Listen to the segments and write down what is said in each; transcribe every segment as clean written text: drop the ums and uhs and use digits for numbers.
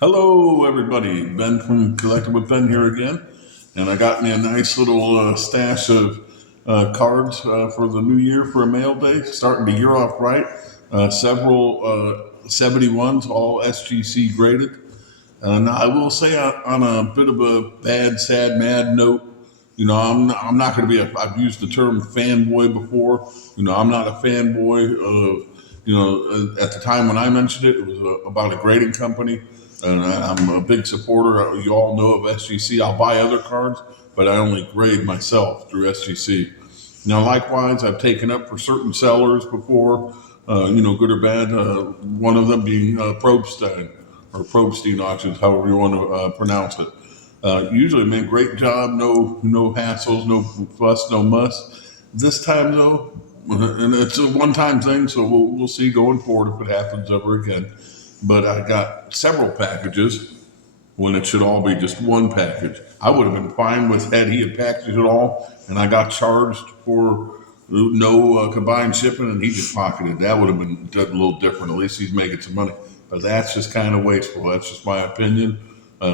Hello, everybody. Ben from Collecting with Ben here again, and I got me a nice little stash of cards for the new year for a mail day. Starting the year off right. Several 71s, all SGC graded. Now, I will say on a bit of a bad, sad, mad note, I'm not going to be I've used the term fanboy before. I'm not a fanboy of, at the time when I mentioned it, it was about a grading company. And I'm a big supporter. You all know of SGC. I'll buy other cards, but I only grade myself through SGC. Now, likewise, I've taken up for certain sellers before, good or bad. One of them being Probstein or Probstein auctions, however you want to pronounce it. Usually, man, great job. No hassles, no fuss, no muss. This time, though, and it's a one-time thing, so we'll see going forward if it happens ever again. But I got several packages when it should all be just one package. I would have been fine with had he had packaged it all and I got charged for no combined shipping and he just pocketed. That would have been a little different. At least he's making some money. But that's just kind of wasteful. That's just my opinion.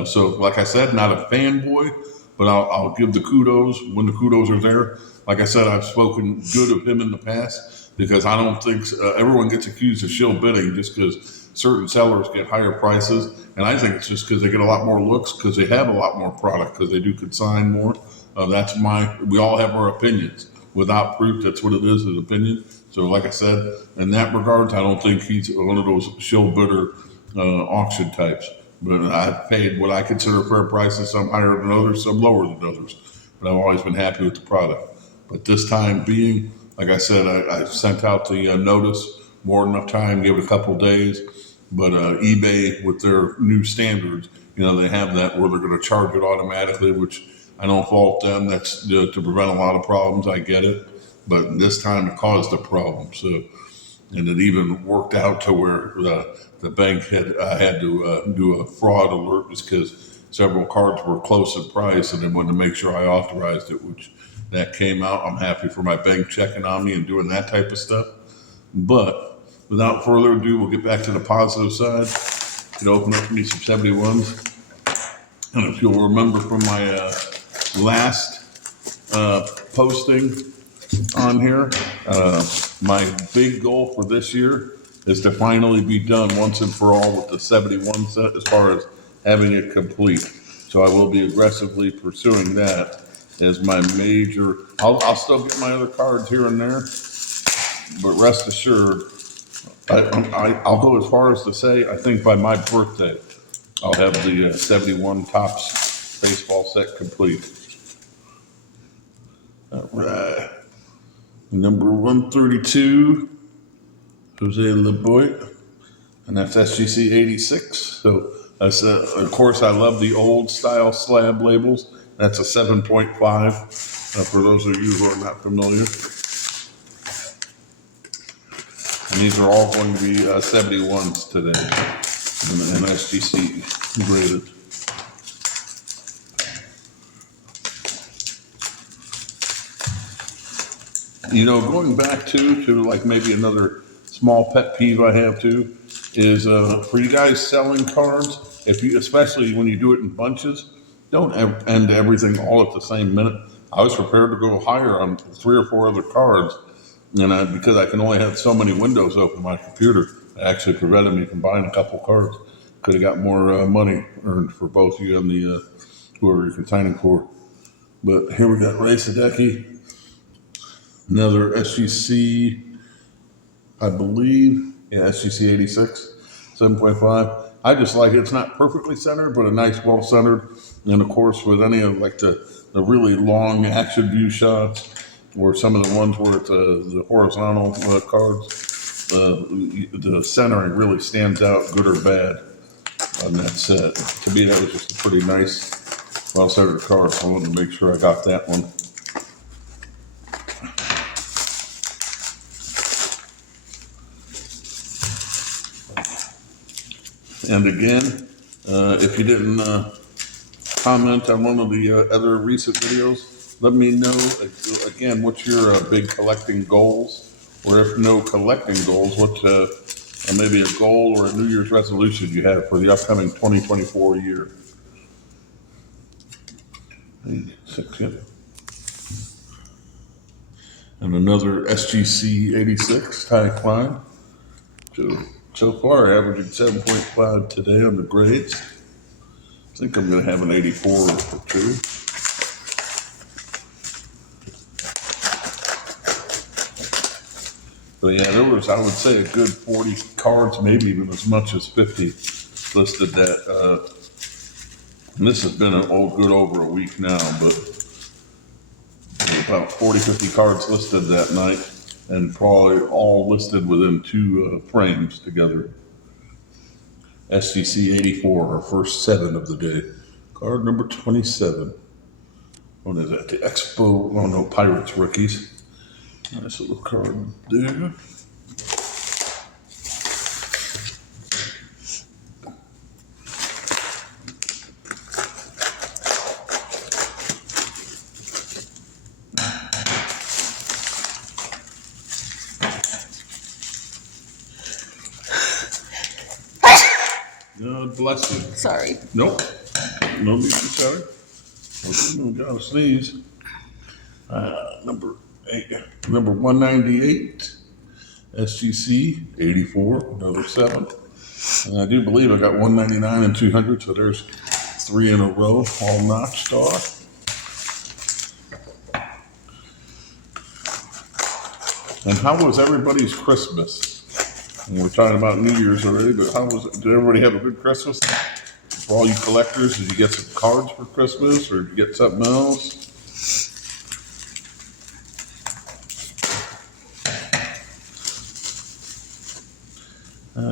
So, like I said, not a fanboy, but I'll give the kudos when the kudos are there. Like I said, I've spoken good of him in the past because I don't think everyone gets accused of shill bidding just because certain sellers get higher prices. And I think it's just because they get a lot more looks because they have a lot more product because they do consign more. We all have our opinions. Without proof, that's what it is, an opinion. So like I said, in that regard, I don't think he's one of those shill bidder auction types. But I've paid what I consider fair prices, some higher than others, some lower than others. But I've always been happy with the product. But this time being, like I said, I sent out the notice, more than enough time, give it a couple days. But eBay, with their new standards, they have that where they're going to charge it automatically, which I don't fault them. That's to prevent a lot of problems. I get it. But this time it caused a problem. So, and it even worked out to where the bank had to do a fraud alert just because several cards were close in price and they wanted to make sure I authorized it, which that came out. I'm happy for my bank checking on me and doing that type of stuff. But without further ado, we'll get back to the positive side. Open up for me some 71s. And if you'll remember from my last posting on here, my big goal for this year is to finally be done once and for all with the 71 set as far as having it complete. So I will be aggressively pursuing that as my major. I'll still get my other cards here and there, but rest assured, I'll go as far as to say I think by my birthday I'll have the 71 Topps baseball set complete. All right. Number 132, Jose LeBoy, and that's SGC 86. So, of course, I love the old style slab labels. That's a 7.5 for those of you who are not familiar. And these are all going to be 71s today, and SGC graded. Going back to like maybe another small pet peeve I have too is for you guys selling cards, especially when you do it in bunches, don't end everything all at the same minute. I was prepared to go higher on 3 or 4 other cards, and because I can only have so many windows open on my computer, it actually prevented me from buying a couple cards. Could have got more money earned for both you and the whoever you're consigning for. But here we got Ray Sadecki. Another SGC, I believe, SGC 86, 7.5. I just like it. It's not perfectly centered, but a nice, well-centered. And, of course, with any of like the really long action view shots or some of the ones where it's the horizontal cards, the centering really stands out, good or bad, on that set. To me, that was just a pretty nice, well-centered card, so I wanted to make sure I got that one. And again, if you didn't comment on one of the other recent videos, let me know, again, what's your big collecting goals? Or if no collecting goals, what or maybe a goal or a New Year's resolution you have for the upcoming 2024 year. 86, yep. And another SGC 86, Ty Klein. So far, averaging 7.5 today on the grades. I think I'm going to have an 84 or two. But yeah, there was, I would say, a good 40 cards, maybe even as much as 50 listed that. And this has been good over a week now, but about 40, 50 cards listed that night, and probably all listed within two frames together. SGC 84, our first 7 of the day. Card number 27. What is that? The Expo, oh no, Pirates rookies. Nice little card there. God bless you. Sorry. Nope. No need to sorry. Okay, gotta sneeze. Number 198. SGC 84, another 7. And I do believe I got 199 and 200, so there's 3 in a row, all notched off. And how was everybody's Christmas? And we're talking about New Year's already, but how was it? Did everybody have a good Christmas? For all you collectors, did you get some cards for Christmas, or did you get something else?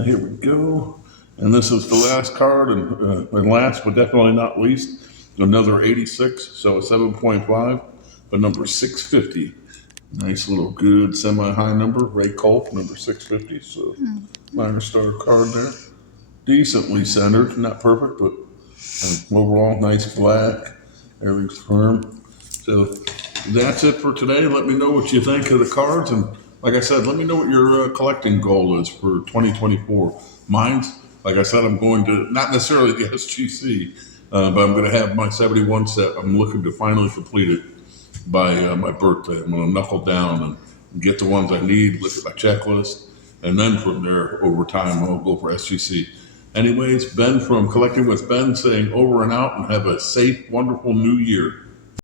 Here we go. And this is the last card, and last but definitely not least, another 86, so a 7.5, but number 650. Nice little good semi-high number, Ray Culp, number 650, so minor star card there. Decently centered, not perfect, but overall nice black, everything's firm. So that's it for today. Let me know what you think of the cards, and like I said, let me know what your collecting goal is for 2024. Mine's, like I said, I'm going to, not necessarily the SGC, but I'm going to have my 71 set. I'm looking to finally complete it by my birthday. I'm going to knuckle down and get the ones I need, look at my checklist, and then from there, over time, I'll go for SGC. Anyways, Ben from Collecting with Ben saying over and out, and have a safe, wonderful new year.